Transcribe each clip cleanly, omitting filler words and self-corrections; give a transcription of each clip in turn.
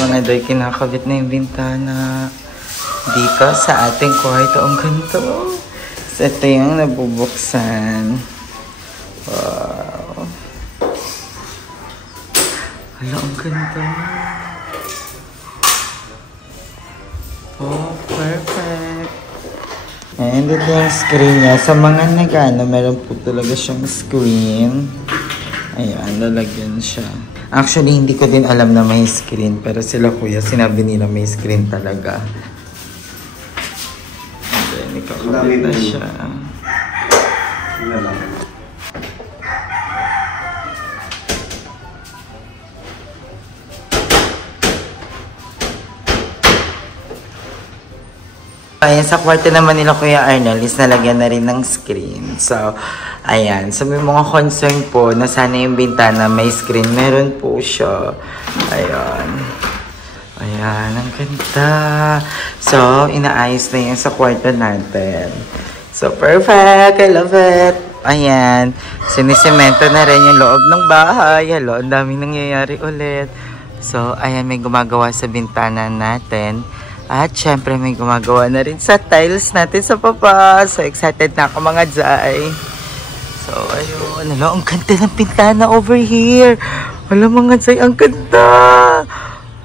Mga doy, kinakabit na yung bintana dito sa ating kwarto. Ang ganito. So, ito yung nabubuksan. Wow. Hala, ang ganda. Oh, perfect. And ito yung screen niya. Sa mga nagano, meron po talaga siyang screen. Ayan, lalagyan siya. Actually, hindi ko din alam na may screen. Pero sila kuya, sinabi nila may screen talaga. And then, ikakabit na siya. Ayan, sa kwarto naman nila Kuya Arnel is nalagyan na rin ng screen. So, ayan. So, may mga concern po na sana yung bintana may screen. Meron po siya. Ayan. Ayan, ang ganda. So, inaayos na yun sa kwarto natin. So, perfect. I love it. Ayan. Sinisemento na rin yung loob ng bahay. Hello, ang daming nangyayari ulit. So, ayan, may gumagawa sa bintana natin. At syempre may gumagawa na rin sa tiles natin sa baba. So excited na ako mga Jai. So ayun. Hala, ang ganda ng pintana over here. Hala mga Jai, ang ganda.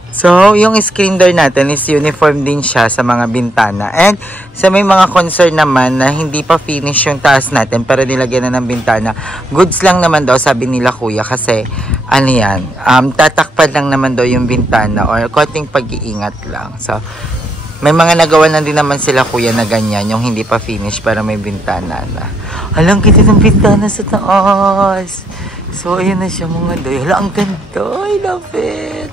So yung screen door natin is uniform din siya sa mga bintana. And sa may mga concern naman na hindi pa finish yung taas natin pero nilagyan na ng bintana. Goods lang naman daw sabi nila kuya kasi ano yan, tatakpan lang naman daw yung bintana or konting pag-iingat lang. So, may mga nagawa na din naman sila kuya na ganyan, yung hindi pa finish pero may bintana na. Alang kita ng bintana sa taas. So, ayan na siya mga doy. Hala, ang ganda. I love it.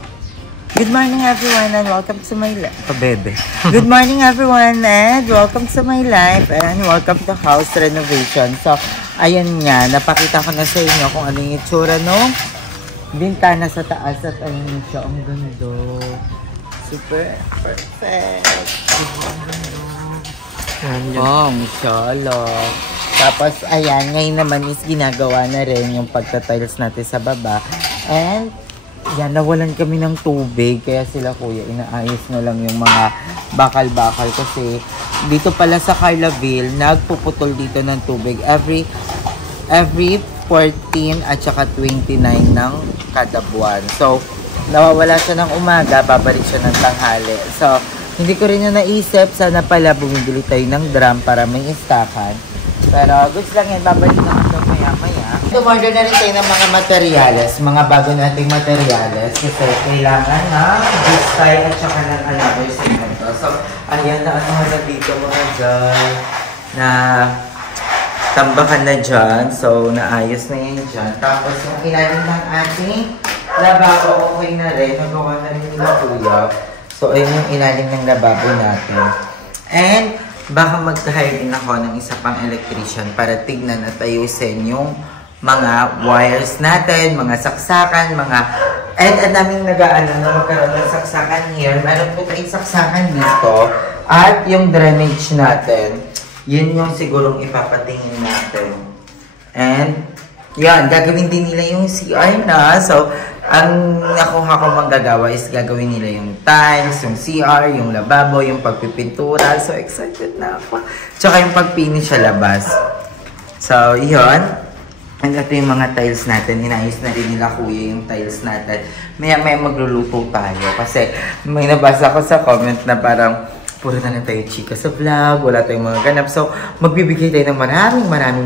Good morning everyone and welcome to my life. Pabebe. Good morning everyone and welcome to my life and welcome to house renovation. So, ayan nga, napakita ko na sa inyo kung ano yung itsura nung bintana sa taas at ayun siya. Ang ganda. Super perfect. Ang ganda. Oh, masyaallah. Tapos, ayan, ngayon naman is ginagawa na rin yung pagtatiles natin sa baba. And, yan, nawalan kami ng tubig. Kaya sila kuya, inaayos na lang yung mga bakal-bakal. Kasi, dito pala sa Carlaville, nagpuputol dito ng tubig. Every 14 at saka 29 ng kada buwan. So, nawawala siya ng umaga, babalik siya ng tanghali. So, hindi ko rin yung naisip. Sana pala bumibili tayo ng drum para may istakan. Pero, goods lang yan. Babalik naman ito maya-maya. Tumorder na rin tayo ng mga materyales. Mga bago nating materyales. Kasi kailangan ng gustay at saka ng alabay segmento. So, ayan na ano dito mga dyan. Na tambakan na dyan. So, naayos na yan dyan. Tapos, yung ilalim ng ating lababo, okay na rin. Nagawa na rin nila kuya. So, ayun yung ilalim ng lababo natin. And, baka mag-hire din ako ng isa pang electrician para tignan at ayusin yung mga wires natin, mga saksakan, mga... And, ang daming nag-aano na magkaroon ng saksakan here. Meron po tayong saksakan dito. At yung drainage natin. Yun yung sigurong ipapatingin natin. And, yan, gagawin din nila yung CR na. So, ang nakuha ko manggagawa is gagawin nila yung tiles, yung CR, yung lababo, yung pagpipintura. So, excited na ako. Tsaka yung pagfinish sa labas. So, yun. And ito yung mga tiles natin. Inayos na rin nila kuya yung tiles natin. Maya-maya magluluto tayo. Kasi may nabasa ko sa comment na parang puro na lang tayo chika sa vlog, wala tayong mga ganap. So, magbibigay tayo ng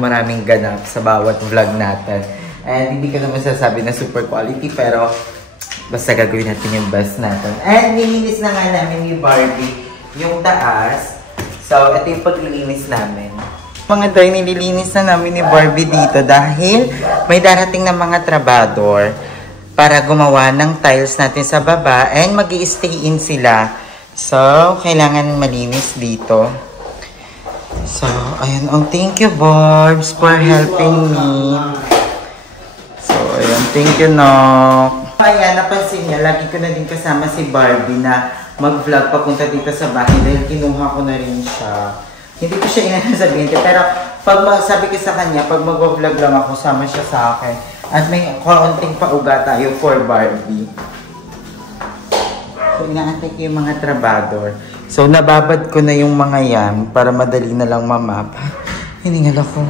maraming ganap sa bawat vlog natin. And hindi ko naman sasabi na super quality, pero basta gagawin natin yung best natin. And nilinis na nga namin ni Barbie yung taas. So, ito yung paglilinis namin. Mga day, nililinis na namin ni Barbie dito dahil may darating na mga trabador para gumawa ng tiles natin sa baba and mag-i-stay in sila. So, kailangan malinis dito. So, ayun. Oh, thank you, Barbs, for helping me. So, ayun. Thank you, Nok. Ayan, napansin niya, lagi ko na din kasama si Barbie na mag-vlog papunta dito sa bahay dahil kinuha ko na rin siya. Hindi ko siya inasabihin. Pero pag sabi ko sa kanya, pag mag-vlog lang ako, sama siya sa akin. At may kaunting pauga tayo for Barbie. So, inaantay ko yung mga trabador. So, nababad ko na yung mga yan para madali na lang mamap. Hiningal ako.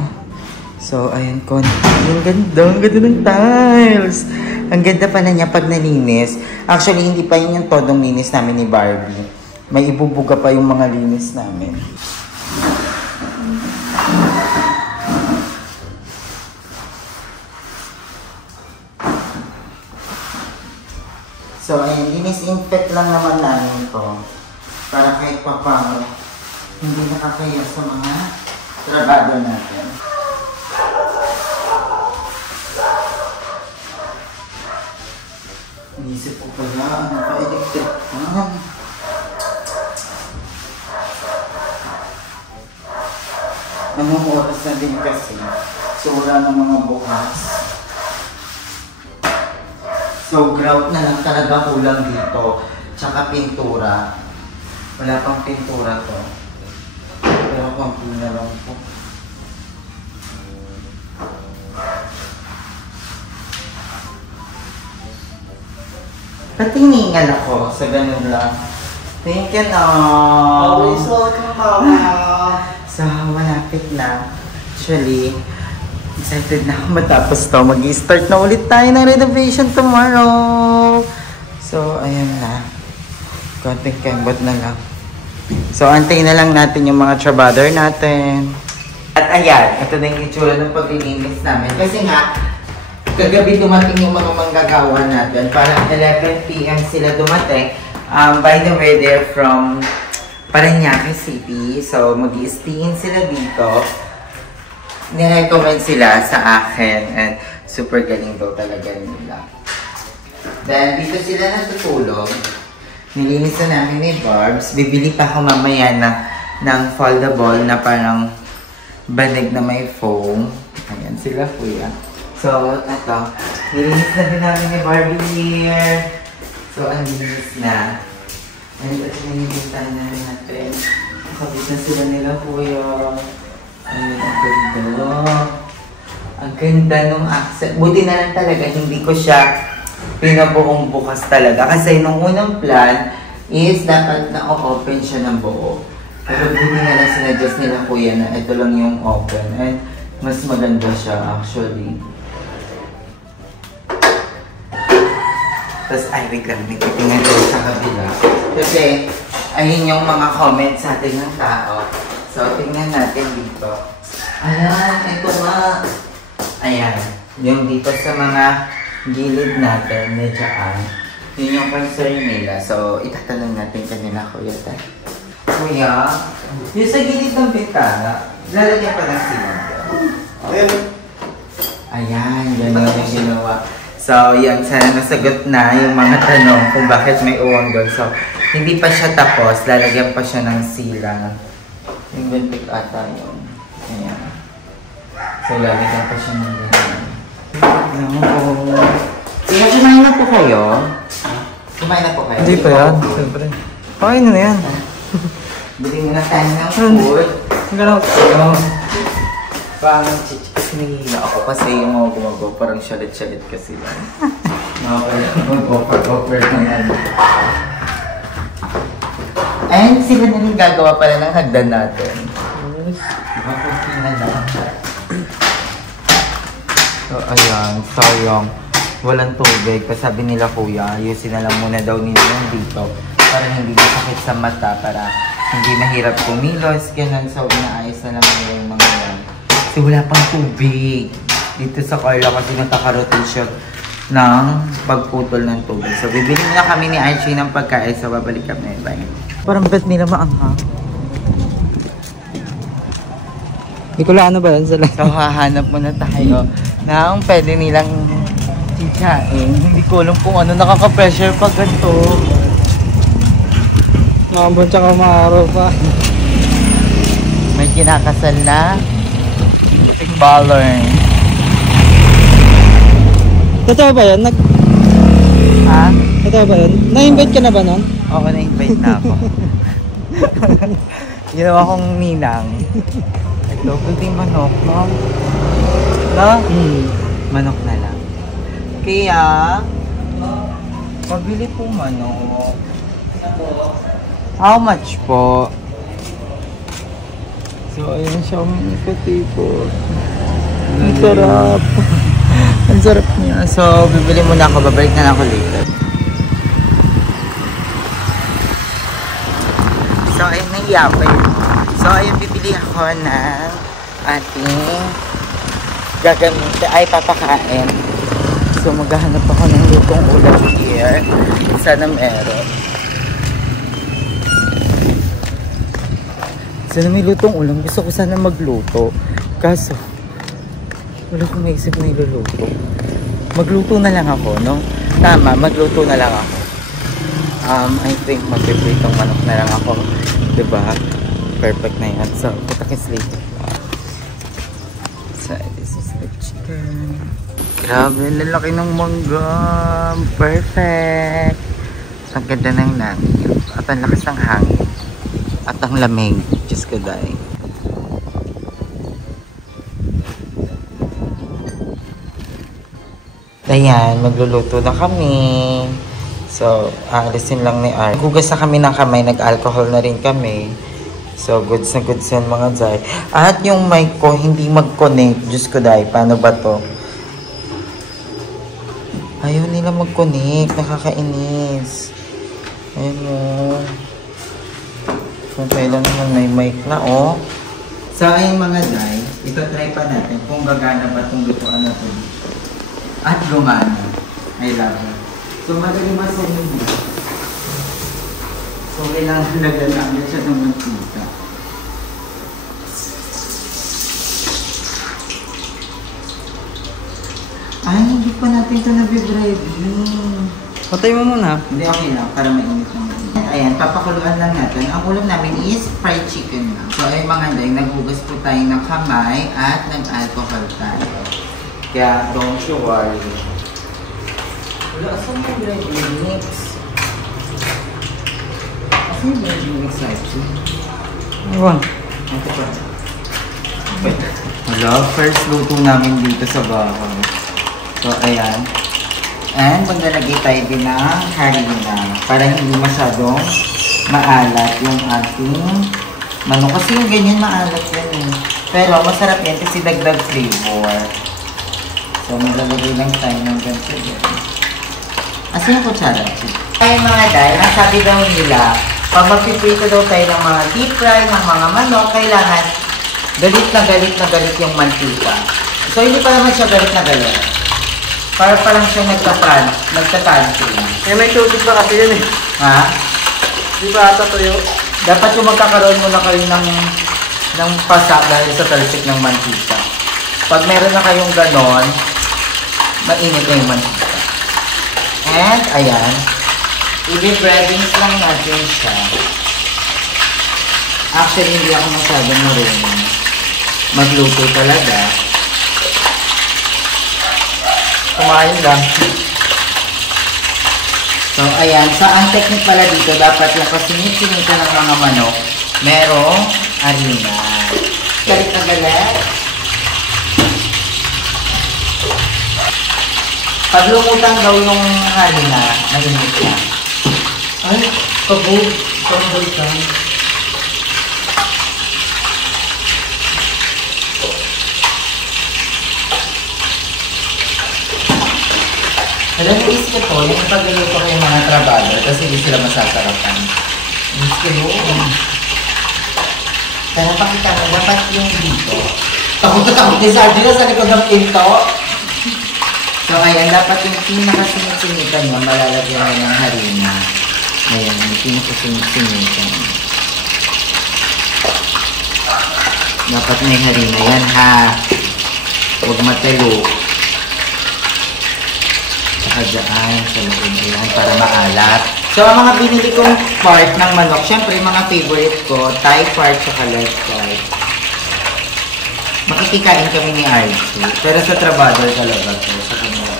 So, ayun ko. Ang ganda ng tiles. Ang ganda pala niya pag nalinis. Actually, hindi pa yun yung todong linis namin ni Barbie. May ibubuga pa yung mga linis namin. So, ayun, disinfect lang naman namin ito. Para kahit papano, hindi nakakaya sa mga trabaho natin. Inisip ko pala, naka-electric fan. Anong oras na din kasi, so wala ng mga bukas. So, grout na lang talaga kulang dito. Tsaka pintura. Wala pang pintura to. Pero konti na lang po. Patiningal ako sa ganun lang. Thank you, no. Always welcome, Mama. So, malapit na. Actually, excited na ako matapos to. Mag-i-start na ulit tayo ng renovation tomorrow. So, ayan na. Konting kembot na lang. So, antayin na lang natin yung mga trabador natin. At ayan, ito na yung itsura ng paglilinis namin. Kasi nga, kagabi dumating yung mga manggagawa natin. Parang 11 PM sila dumating. By the way, they're from Parañaque City. So, mag-i-stay sila dito. Nirecommend sila sa akin and super galing daw talaga nila. Then, dito sila natutulog. Nilinis na namin ni Barbs. Bibili pa ako mamaya ng foldable na parang banig na may foam. Ayan sila, kuya. So, ito. Nilinis na din namin ni Barbie here. So, ang linis na. And ito na yung bintahan natin. Kabit na sila nila, kuya. Ayun, ang ganda. Ang ganda nung accent. Buti na lang talaga, hindi ko siya pinabuong bukas talaga. Kasi nung unang plan is dapat na-open siya ng buo. Pero buti na lang sinadjust nila kuya na ito lang yung open. And mas maganda siya actually. Tapos, ay, wait lang, nagtitingnan ko sa kabila. Kasi, ayun yung mga comments sa atin ng tao. So, tingnan natin dito. Ayan, ito nga. Ayan, yung dito sa mga gilid natin, medyaan. Yun yung concern nila. So, itatanong natin kanila, Kuya Tay. Kuya, yung sa gilid ng bintana, lalagyan pa ng silinda. Ayan, yan yung ginawa. So, yan, sana nasagot na yung mga tanong kung bakit may uwang doon. So, hindi pa siya tapos, lalagyan pa siya ng silang. Yung buntik ata yun. Ayan. So, lalagyan pa siya ng ganyan. No. Sige, kumain na po kayo? Kumain na po kayo? Hindi pa yan, siyempre. Kain na yan. Bili mo na tayo ng food. Ang gano'n ko. Parang sinihila ako kasi yung mga gumago, parang shalit-shalit kasi lang. Mga parang mag-offer na yan. And sila na rin gagawa pala ng hagdan natin. Diba kung pinala? So ayan, sayang. Walang tubig. Kasi sabi nila kuya, ayusin na lang muna daw nila yung dito. Para hindi masakit sa mata, para hindi mahirap kumilos, ganun. So inaayos na lang nila yung mga yan. Kasi wala pang tubig. Dito sa Carla kasi nataka-rotation. ng pagputol ng tubig. So, bibili na kami ni Archie ng pagkain. So, babalik kami. Bye. Parang bet nila maanghang. Bicolano ba yan sila? So, hahanap muna tayo ng pwede nilang chichain. Hindi ko alam kung ano nakaka-pressure pag ganito. Maambon tsaka maaraw pa. May kinakasal na baller. Totoo ba yan? Ha? Totoo ba yan? Na-invite ka na ba nun? Oo, na-invite na ako. Ginawa kong ninang. Ito, pwede manok, no? No? Manok na lang. Kaya, pabili po manok. How much po? So, ayan siya, umiikot-ikot. Ang sarap. Ang sarap niya. So, bibili muna ako. Babalik na ako later. So, ayun na yapay. So, ayun, bibili ako ng ating gagamitin. Ay, papakain. So, maghahanap ako ng lutong ulam here. Sana meron. Sana may lutong ulam. Gusto ko sana magluto. Kaso, wala akong maisip na iluluto. Magluto na lang ako, no? Tama, magluto na lang ako. I think mag-prepare manok na lang ako. Diba? Perfect na yan. So, putakis later. So, this is the chicken. Grabe, lalaki ng mangga. Perfect. Ang ganda ng langit. At ang lakas ng hangin. At ang lamig. Diyos ko dahil. Ayan, magluluto na kami. So, aalisin lang ni Ar. Hugas na kami ng kamay, nag-alcohol na rin kami. So, goods na goods yan mga Zay. At yung mic ko, hindi mag-connect. Diyos ko dahil, paano ba to? Ayaw nila mag-connect, nakakainis. Ayun o. Kung kailan naman may mic na, oh. So, ayun mga Zay, ito try pa natin kung gagana ba itong lutuan na ito. At gumana. I love it. So, madali masunin mo. So, kailangan lagyan namin siya ng mantika. Ay, hindi pa natin ito nabibreading. Patay mo muna. Hindi, okay lang. Para mainit naman. Ayan, papakuluan lang natin. Ang ulam namin is fried chicken lang. So, ay mga day, naghugas po tayo ng kamay at nag-alcohol tayo. Kaya, don't you worry. Wala, saan yung bread mix? Asan yung bread mix actually? Iwan. Ito pa. Wala, first luto namin dito sa bahay. So, ayan. And, maglalagay tayo din ng harina para hindi masyadong maalat yung ating manok. Kasi yung ganyan maalat yan eh. Pero, masarap yan kasi dagdag flavor. So, maglalagay lang tayo ng ganito yan. Asan yung kutsara? Ay mga day, nasabi daw nila, pag magpiprito daw tayo ng mga deep fry, ng mga manok, kailangan galit na galit yung mantika. So, hindi pa naman siya galit na galit. Para pa lang siya nagtatansi. Eh, may tubig ba kasi yun eh? Ha? Di ba ata tuyo? Dapat yung magkakaroon muna kayo ng pasa dahil sa talsik ng mantika. Pag meron na kayong ganon, mainit na yung mantika. And, ayan, i-breadings lang natin siya. Actually, hindi ako masyadong marunong magluto talaga. Kumain lang. So, ayan. So, ang technique pala dito, dapat yung kasinit-sinita ng mga manok, merong harina. Galit na galit. Pag lumutang daw yung harina, mainit na. Ay, pabog. Pabalikan. Alam mo, iske to, yung pagluluto ko yung mga trabaho kasi hindi sila masasarapan. Iske yun. Kaya pakita mo, dapat yung dito. Takot na takot ni Sargila sa likod ng pinto. So, ayan, dapat yung pinakasinitan mo, malalagyan mo ng harina. Ayan, yung pinakasinitan. Dapat may harina yan, ha? Huwag matalo. Saka dyan, sa loob yan, para maalat. So, ang mga binili kong part ng manok, syempre, mga favorite ko, Thai part, saka left part. Makikikain kami ni Archie. Pero sa trabaho talaga to, sa kanila.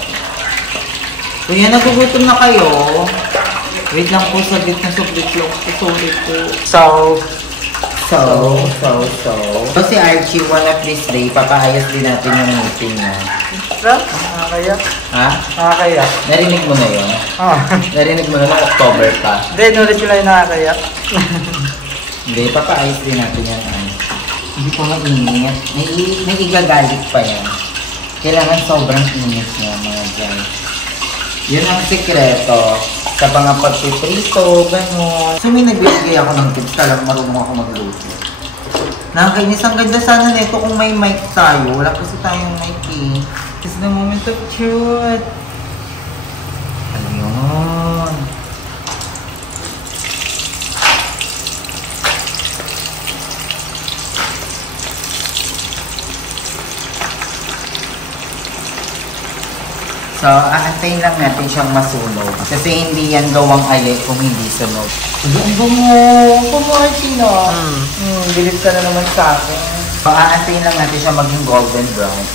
Kuya, nagugutom na kayo. Wait lang po, saglit na sublit lang. Sorry po. So, si Archie, one of this day, papaayos din natin yung meeting na. Nakakaya. Ha? Nakakaya. Narinig mo na yun? Oo. Narinig mo na ng October pa? Hindi, nulit ko lang yung nakakaya. Hindi, papaayos din natin yan. Hindi ko mainit. May igagalit pa yan. Kailangan sobrang init niya, mga dyan. Yun ang sikreto. Sa mga pagpiprito, gano'n. So may nagbibigay ako ng tips, talagang marunong ako magluto. Nakakainis, ang ganda sana nito kung may mic tayo. Wala kasi tayong mic eh. It's the moment of truth. Ayun. So, aantayin lang natin siyang masunog. Kasi hindi yan gawang ali kung hindi sunog. Ang bungo, Archie, no? Bilis ka na naman sa akin. So, aantayin lang natin siya maging golden brown.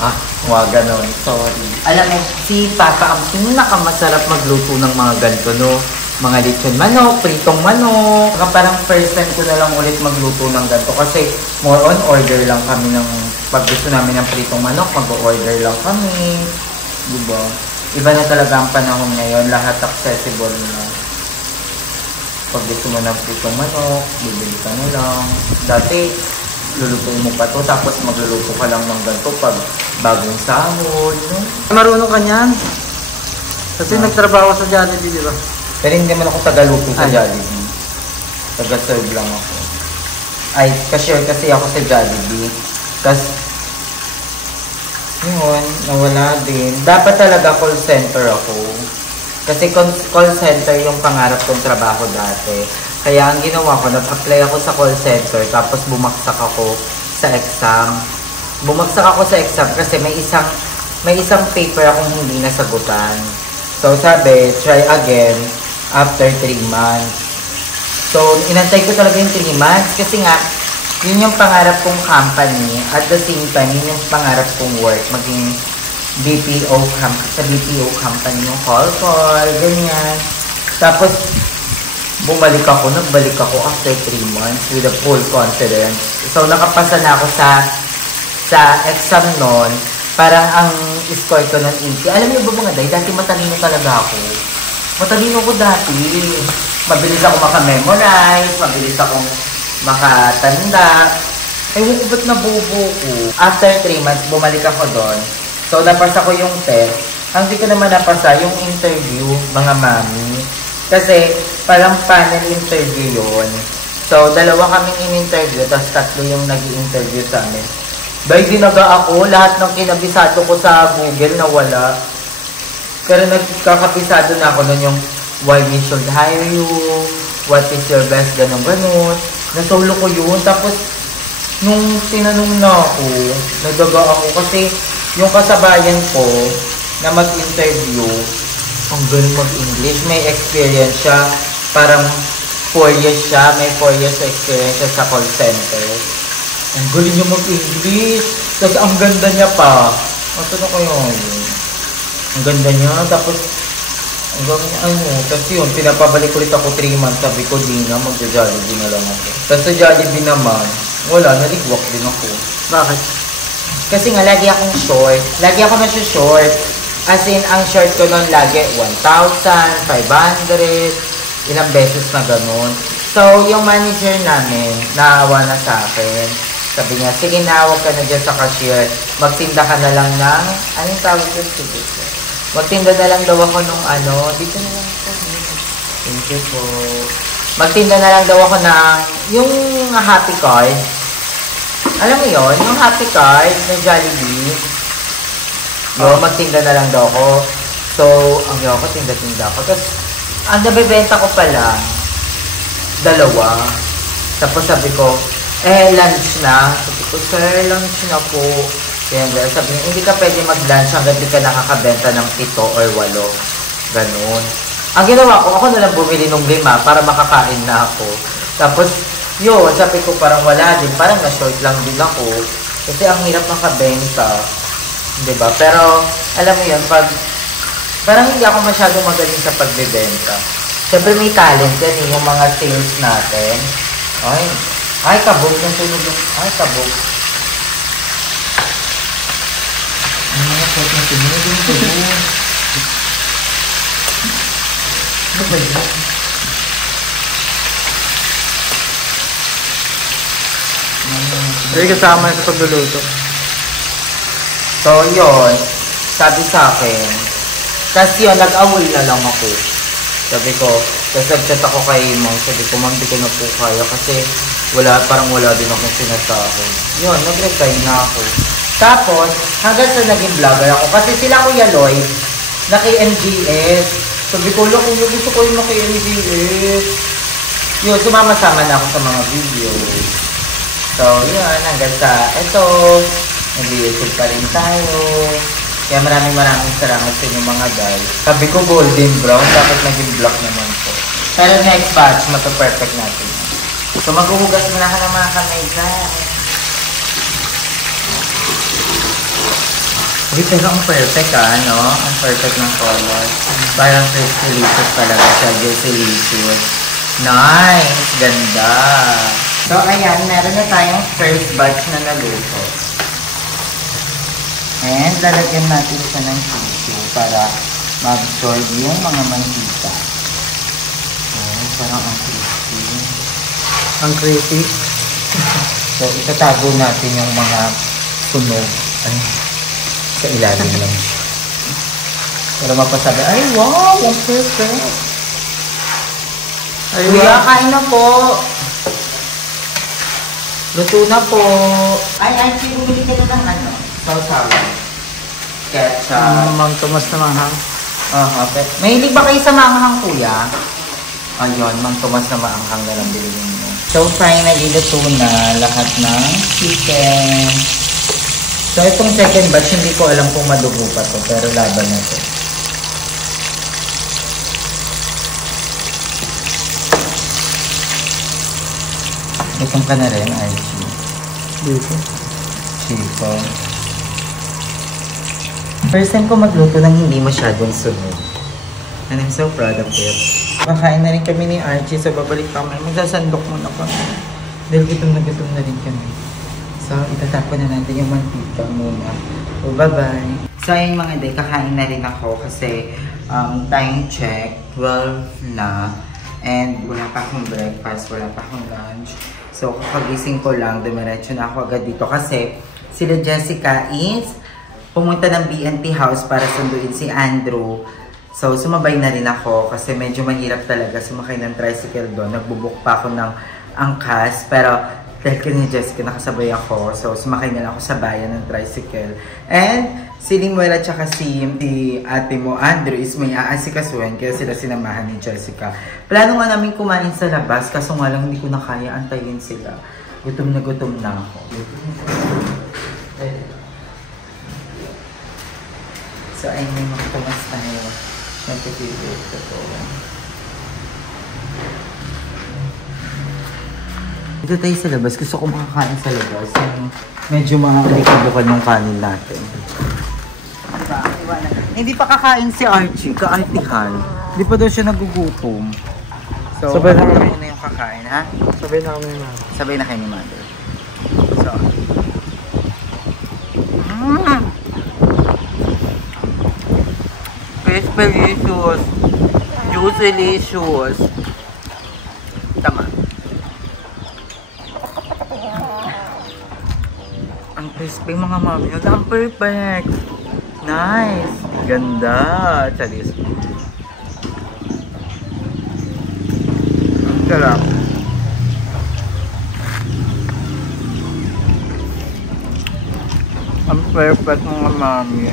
Huwag ganon. Sorry. Alam mo, si Papa ang pinakamasarap magluto ng mga ganito, no? Mga lechon manok, pritong manok. Parang first time ko na lang ulit magluto ng ganito. Kasi more on order lang kami ng... Pag gusto namin ng pritong manok, mag-order lang kami. Diba? Iba na talaga ang panahon ngayon, lahat accessible na. Pag gusto mo ng pritong manok, bibili ka na lang. Dati, lulutuin mo pa to, tapos magluluto ka lang ng ganito pag bagong sahod, no? Marunong ka niyan. Kasi nagtrabaho sa Jollibee, di ba? Pero hindi naman ako tagaluto sa Jollibee. Taga-serve lang ako. Ay, cashier kasi ako sa Jollibee. Tapos, yun, nawala din. Dapat talaga call center ako. Kasi call center yung pangarap kong trabaho dati. Kaya ang ginawa ko, nag-apply ako sa call center, tapos bumagsak ako sa exam. Bumagsak ako sa exam kasi may isang paper akong hindi nasagutan. So sabi, try again after 3 months. So inantay ko talaga yung 3 months kasi nga, yun yung pangarap kong company. At the same time, yun yung pangarap kong work. Maging sa BPO company yung call, ganyan. Tapos, nagbalik ako after 3 months with a full confidence. So, nakapasa na ako sa exam nun. Parang ang score ko ng 80. Alam niyo ba mga day, dati matalino talaga ako. Matalino ko dati. Mabilis ako makamemorize, mabilis akong makatanda. Ewan ko ba't nabubo ko. After 3 months, bumalik ako doon. So, napasa ko yung test. Ang di ko naman napasa, yung interview, mga mami. Kasi, parang panel interview yun. So, 2 kaming in-interview, tapos 3 yung nag-i-interview sa amin. Dahil ginaga ako, lahat ng kinabisado ko sa Google nawala. Pero nagkakabisado na ako nun yung why we should hire you, what is your best, ganun. Nasolo ko yun. Tapos, nung tinanong na ako, nadaga ako kasi yung kasabayan ko na mag-interview, ang galing mag-English, may experience siya. Parang 4 years siya, may 4 years experience siya sa call center. Ang galing niya mag-English. Tapos ang ganda niya pa. Ano ko yun? Ang ganda niya. Tapos, tapos yun, pinapabalik ulit ako 3 months. Sabi ko, di na, magja-Jollibee na lang ako. Tapos sa Jollibee naman, wala, naligwak din ako. Bakit? Kasi nga, lagi akong short. Lagi ako short. As in, ang short ko nun lagi, 1,500, ilang beses na ganun. So, yung manager namin, naawa na sa akin. Sabi niya, sige na, huwag ka na dyan sa cashier. Magtinda ka na lang ng, anong tawag dito? Magtinda na lang daw ako nung dito na lang po. Thank you po. Magtinda na lang daw ako ng, yung happy card. Alam mo yon, yung happy card ng Jollibee. Yo, magtinda na lang daw ako. So, ang yaw ko, tinda-tinda ako. Tapos, ang nabibenta ko pala, 2. Tapos sabi ko, lunch na. Sabi ko, sir, lunch na po. Kaya sabi niya, hindi ka pwede mag-lunch hanggang di ka nakakabenta ng 7 or 8. Ganun. Ang ginawa ko, ako na lang bumili ng 5 para makakain na ako. Tapos, yun, sabi ko parang wala din. Parang na-short lang din ako. Kasi ang hirap makabenta. Diba? Pero, alam mo yun, parang hindi ako masyadong magaling sa pagbebenta. Siyempre may talent yan eh, yung mga sales natin. Ay, kabog yung tunog yung... Ay, kabog. Ay, mga pot na tunog yung tunog. Ano ba yun? Ay, kasama sa pagluluto. So, yun. Sabi sa akin. Tapos yun, nag-awol na lang ako. Sabi ko, tapos nag-chat ako kay Mom. Sabi ko, Ma'am, di ko na po kaya kasi parang wala din akong sinasahod. Yun, nag-resign na ako. Tapos, hanggang sa naging vlogger ako. Kasi sila Kuya Lloyd, naki-MGS. Sabi ko, kung gusto ko yung naki-MGS. Yun, sumama-sama na ako sa mga video. So, yun, hanggang sa, eto, nag-YouTube pa rin tayo. Kaya maraming salamat sa inyong mga guys. Sabi ko golden brown, dapat naging black naman po. Pero next batch, mato-perfect natin. So maghuhugas muna ka ng mga kamay guys. Uy, pero ang perfect no? Ang perfect ng color. Parang delicious talaga siya, delicious. Nice! Ganda! So ayan, meron na tayong first batch na naluto. And lalagyan natin siya ng tissue para ma-absorb yung mga mantika. Oh, parang ang crispy. Ang crispy. So, itatago natin yung mga sunog. Ay, sa ilalim lang siya. Para mapasabi, ay wow, ang perfect. Ay, Kuya, kain na po. Luto na po. Ay, bumili ka na ng ano? Sausawan. Ketchup. Mang Tomas na manghang. Mahilig ba kayo sa manghang, kuya? Ayun, Mang Tomas na maanghang na lang bilhin mo. So, finally, luto na lahat ng chicken. So, itong second batch, hindi ko alam kung madugo pa to, pero laban na to. Itong ka na rin, Archie. Dito. Chico. First time ko magluto ng hindi masyadong sunog. And I'm so proud of it. Makain na rin kami ni Archie, so babalik kami. Magsasandok muna kami. Dahil gutom na rin kami. So, itatapon na natin yung mantika muna. So, bye-bye. So, ayun mga day, kakain na rin ako kasi time check, 12 na. And wala pa akong breakfast, wala pa akong lunch. So, kakagising ko lang, dumiretso na ako agad dito kasi sila Jessica is pumunta ng BNT house para sunduin si Andrew. So, sumabay na rin ako kasi medyo mahirap talaga sumakay ng tricycle doon. Nagbubuk pa ako ng angkas. Pero, dahil kanya Jessica, nakasabay ako. So, sumakay na lang ako sa bayan ng tricycle. And, si Limuel at saka si ate mo, Andrew, is may aasikasuhan. Kaya sila sinamahan ni Jessica. Plano nga namin kumain sa labas. Kaso nga lang, hindi ko na kaya antayin sila. Gutom na ako. So, ay may mga tumas tayo. Nagpipigil ko to. Dito tayo sa labas. Gusto ko makakain sa labas. Medyo makakalikabukal ng kanin natin. Diba? Hindi pa kakain si Archie. Kaartihan. Hindi pa daw siya nagugutom. So, sabay na kami. Muna yung kakain, ha? Sabay na kami na. Sabay na kayo ni Mother. So, Crispy-licious. Juicy-licious. Tama. Ang crispy mga mami. Ang perfect. Nice. Ganda. Charis. Ang sarap. Ang perfect mga mami.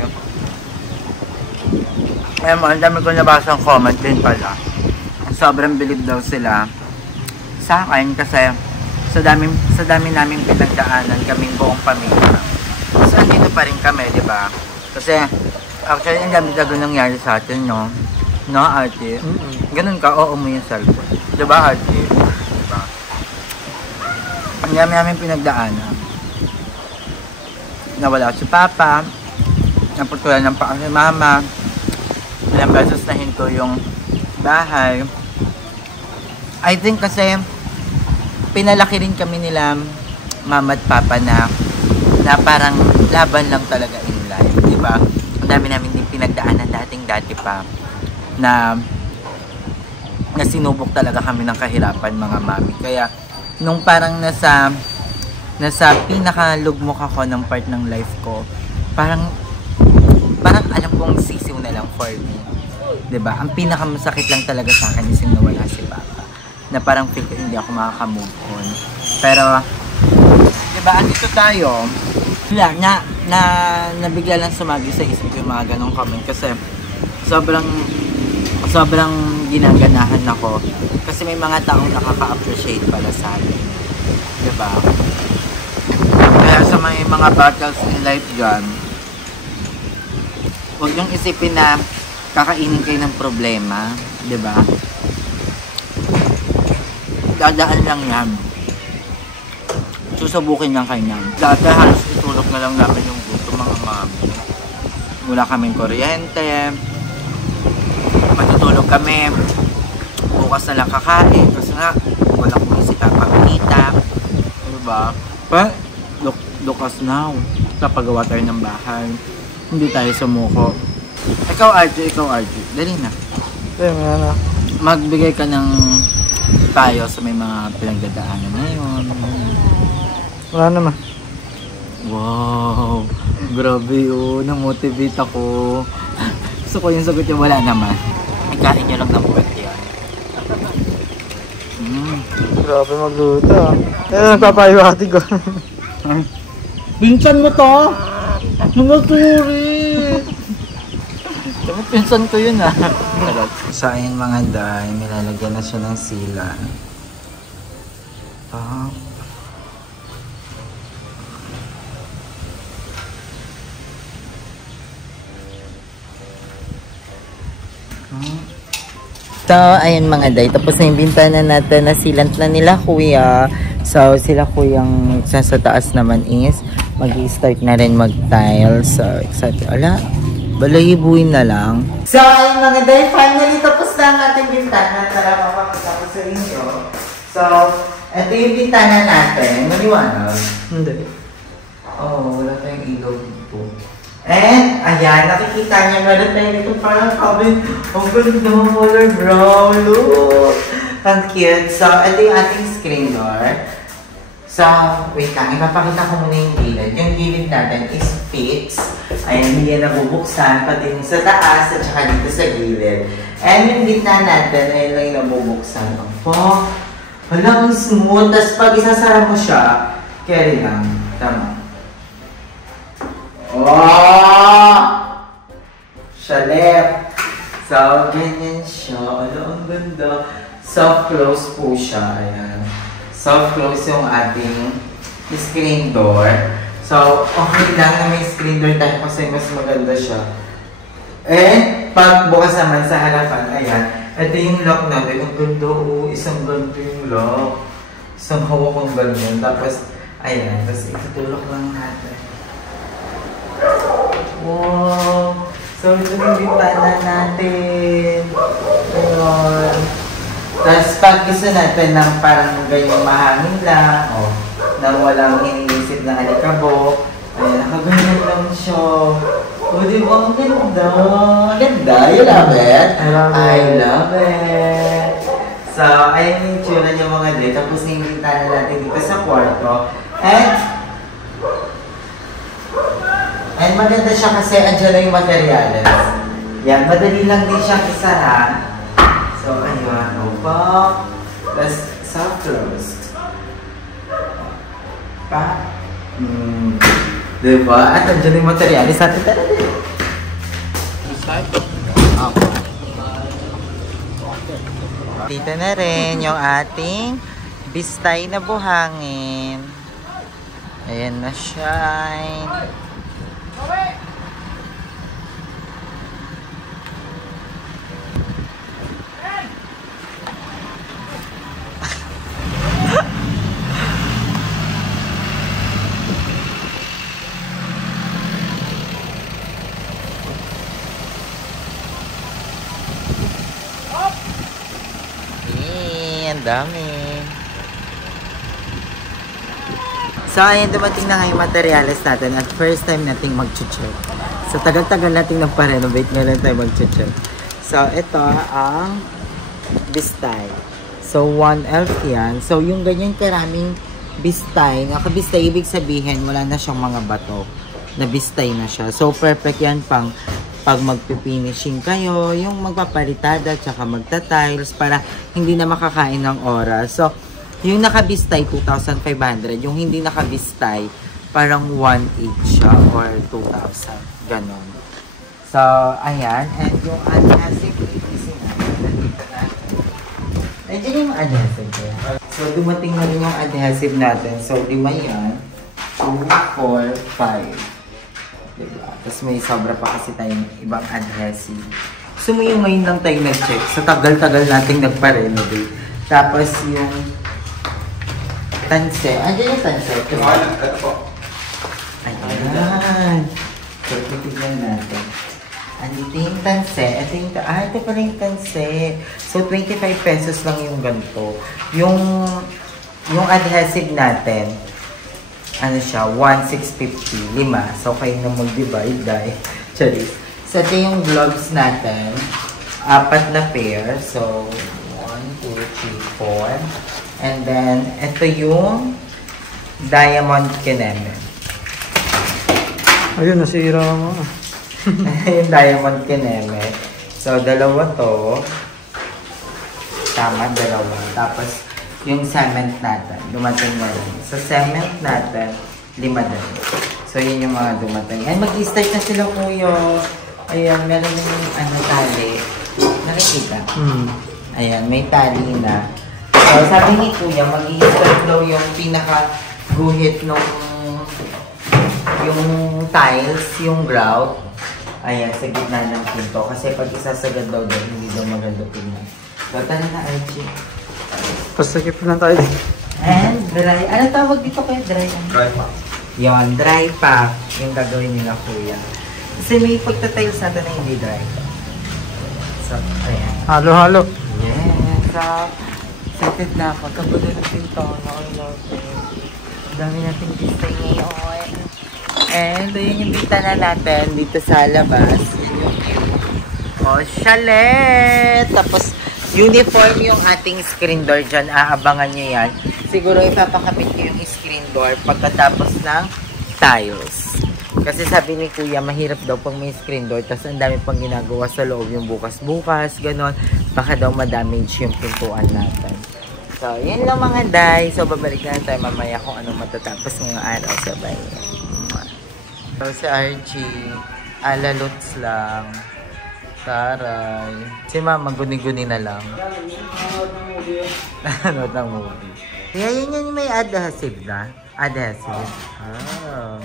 ang dami ko nabasa ang comment din pala. Sobrang bilib daw sila sa akin kasi sa dami naming pinagdaanan kaming buong pamilya. So, andito pa rin kami, di ba? Kasi, actually, ang dami talaga nangyari sa atin, no? No, Archie? Ganun ka, oo mo yung cellphone. Di ba, Archie? Di ba? Ang dami namin pinagdaanan. Nawala si Papa, naputulan ng paa ni Mama, ilang beses na hinto yung bahay. I think kasi, pinalaki rin kami nila, Mama at Papa na parang laban lang talaga in life, di ba? Ang dami namin din pinagdaanan dati pa na sinubok talaga kami ng kahirapan, mga mami. Kaya nung parang nasa pinakalugmok ako ng part ng life ko, parang alam kong sisiw na lang for me, di ba? Ang pinakamasakit lang talaga sa akin is yung nawala si Papa, na parang feel ko hindi ako makaka-move on. Pero di ba, andito tayo, nabigla lang sumagi sa isip yung mga ganong comment kasi sobrang ginaganahan ako kasi may mga taong nakaka-appreciate pala sa akin, di ba? Kaya sa mga battles in life dyan, huwag niyong isipin na kakainin kayo ng problema, di ba? Dadaan lang yan. Susubukin lang kayo niyan. Dati halos itulog na lang namin yung gusto, mga mami. Wala kaming kuryente. Matutulog kami. Bukas na lang kakain. Kasi nga, walang kumisita pamilita. Diba? But, look us now. Kapagawa tayo ng bahay. Hindi tayo sumuko. Ikaw, Archie. Dali na. na. Magbigay ka ng tayo sa may mga pinagdadaanan ngayon. Wala naman. Wow, grabe oh, na-motivate ako. Gusto ko yung sagot niya, wala naman. Ikain niyo lang ng puwet yan. Grabe magluto ah. Nagpapayuhati ko. Pinsan mo to? Mga sorry. Sabi, pinsan ko yun ah. Sa ayan mga day, nilalagyan na siya ng sila. So, ayan mga day, tapos na yung bintana natin, nasilant na nila kuya. So, sila kuyang sa taas naman is mag-i-start na rin mag-tile. So, excited. Ala, balahibuin na lang. So, ayan mga day, finally tapos na ang ating bintana. Tara, mapakita ko sa inyo. So, ito yung bintana natin. Maliwanag? Hindi. Oh, wala tayong ilaw dito. And, ayan, nakikita niya, meron tayo dito parang cabin. Ang ganda mo, color brown. Look! Ang cute. So, ito yung ating screen door. So, wait lang, ipapakita ko muna yung gilid. Yung gilid natin is fixed. Ayan, hindi yan nabubuksan, pati yung sa taas at saka dito sa gilid. And yung gitna natin, ayun lang yung nabubuksan. Opo, walang smooth. Tapos pag isasara mo siya, carry lang. Tama. Oh! Chalet! So, ganyan siya. Ano, ang ganda. Soft close po siya. Ayan. Soft close yung ating screen door. So, okay lang na may screen door tayo kasi mas maganda siya. And, pag bukas naman sa harapan, ayan. Ito yung lock natin. Ang ganda, oh. Isang ganda yung lock. Isang hawak ang ganyan. Tapos, ayan. Tapos, itutulok lang natin. Wow! So, ito yung bintana natin. Ayun. Tapos, pag gusto natin ng parang ganyang mahangin lang, o, na walang iniisip na alikabok, ayan, nakaganyan lang siya. O, di ba? Ang ganda. Ganda. You love it? I love it. So, ayun yung tsura niya mga day. Tapos, yung bintana natin dito sa kwarto. And maganda siya kasi andyan na yung materials. Yan, madali lang din siyang isara. So, ayun, opa. Tapos, soft closed. Pa? Diba? At andyan na yung materials. Sa atin talaga. Dito na rin yung ating bistay na buhangin. Ayan na siya. Ang dami. So, ayan, dumating na nga yung materials natin at first time nating mag-check. So, tagal-tagal nating nagpa-renovate, ngayon tayo mag-check. So, ito ang bistay. So, 1 elf yan. So, yung ganyan karaming bistay, nakabistay, ibig sabihin, wala na siyang mga bato. Na-bistay na siya. So, perfect yan pang pag magpifinishing kayo, yung magpapalitada tsaka magta-tiles para hindi na makakain ng oras. So, yung nakabistay, 2,500. Yung hindi nakabistay, parang 1,800 siya or 2,000. Ganon. So, ayan. And yung adhesive, nandiyan yung adhesive. So, dumating na rin yung adhesive natin. So, 5 yan. 2, 4, 5. Diba? Tapos may sobra pa kasi tayong ibang adhesive. So, yung ngayon lang tayo nag-check. So, tagal-tagal nating nagpa-renovate. Tapos yung tanse. Andiyan yung tanse. Ayan. So, titignan natin. Andito yung tanse. Ito pala yung tanse. So, 25 pesos lang yung ganito. Yung adhesive natin, ano siya, 1,650, 5. So, kayo na mag-divide, guys. Charis. So, ito yung gloves natin. 4 na pair. So, 1, 2, 3, 4. And then, ito yung diamond kineme. Ayun, nasira mo. Yung diamond kineme. So, 2 to. Tama, 2. Tapos, yung cement natin, dumating na rin. Sa cement natin, 5 din. So, yun yung mga dumating. And mag-i-start na sila, kuya. Ayan, meron yung tali. Nakikita? Ayan, may tali na. So, sabi ni kuya, mag-i-start daw yung pinaka-guhit nung yung tiles, yung grout. Ayan, sa gitna ng pinto. Kasi pag isasagad daw doon, hindi daw maganda tingnan. So, tara na, Archie. Pasakip lang tayo din. And dry. Ano tawag dito kayo? Dry? Dry pack. Yun, dry pack. Yung gagawin nila kuya. Kasi may pagtatiles natin na hindi dry. So, ayan. Halo-halo. Yes. So, excited na ako. Kagulo ng pinto. Ang dami natin display ngayon. And yun yung bintana natin dito sa labas. Yan yung view. Oh, chalet! Tapos, uniform yung ating screen door dyan. Aabangan nyo yan. Siguro ipapakapit ko yung screen door pagkatapos ng tiles. Kasi sabi ni kuya, mahirap daw pang may screen door. Tapos ang dami pang ginagawa sa loob yung bukas-bukas. Ganon. Baka daw ma-damage yung pintuan natin. So, yun lang mga day. So, babalik na tayo mamaya kung anong matatapos ngayong araw sa bayan. So, si Archie, alaluts lang. Taray. Si mama, guni-guni na lang. Nanood ng movie. Kaya yun yung may adhesive na. Adhesive. Ah.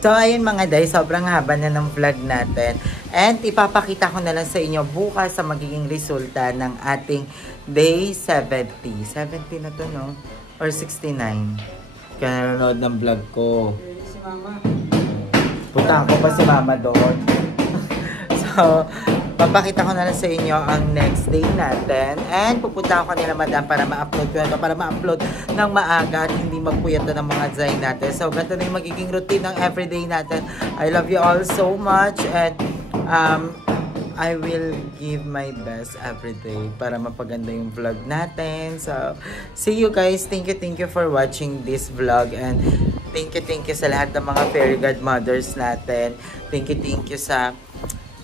So, ayun mga day, sobrang haba na ng vlog natin. And ipapakita ko na lang sa inyo bukas sa magiging resulta ng ating day 70. 70 na to, no? Or 69. Kaya nanonood ng vlog ko. Si Mama. Punta ko pa si Mama doon. So, papakita ko na lang sa inyo ang next day natin. And pupunta ako nila madam para ma-upload ko na para ma-upload ng maaga at hindi magpuyat na ng mga design natin. So, ganito na yung magiging routine ng everyday natin. I love you all so much and I will give my best every day para mapaganda yung vlog natin. So, see you guys. Thank you for watching this vlog and thank you sa lahat ng mga fairy godmothers natin. Thank you sa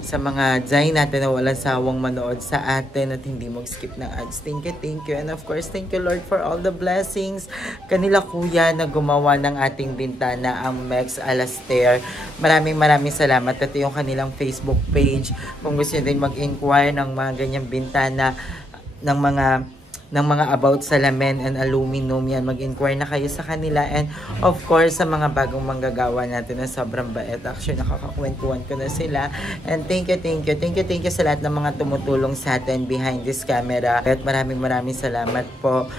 mga Zay natin na walang sawang manood sa atin at hindi mag-skip ng ads. Thank you. And of course, thank you Lord for all the blessings. Kanila kuya na gumawa ng ating bintana, ang Mex Alastair. Maraming salamat. Ito yung kanilang Facebook page. Kung gusto nyo din mag-inquire ng mga ganyang bintana, ng mga about salamin and aluminum yan, mag-inquire na kayo sa kanila. And of course, sa mga bagong manggagawa natin na sobrang bait. Actually, nakakakwentuhan ko na sila. And thank you sa lahat ng mga tumutulong sa atin behind this camera. At maraming salamat po.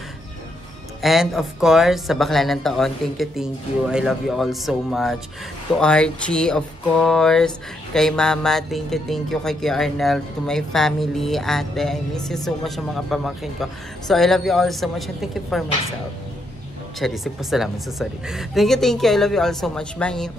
And of course, sa bakla ng taon, thank you. I love you all so much. To Archie, of course. Kay Mama, thank you. Kay Kuya Arnel, to my family, ate, I miss you so much ang mga pamangkin ko. So, I love you all so much and thank you for myself. Charis, pasalamat. So, sorry. Thank you. I love you all so much. Bye.